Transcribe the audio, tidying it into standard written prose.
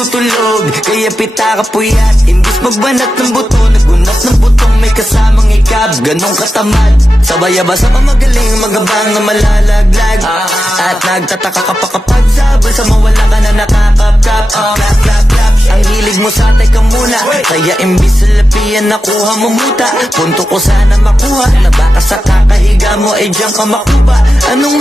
natutulog. Kaya pita ka puyat, imbis magbanat ng buto, nagunat ng butong may kasamang ikab. Ganong katamad, sabay-aba sa pamagaling, magabang na malalaglag. At nagtataka ka pa kapag sabay sa mawala ka na nakakapkap. Clap, clap, clap, ang hilig mo sa teka muna. Kaya imbis sa lapian nakuha mo muta. Punto ko sana makuha, na baka sa kakahiga mo ay diyan ka makuha. Anong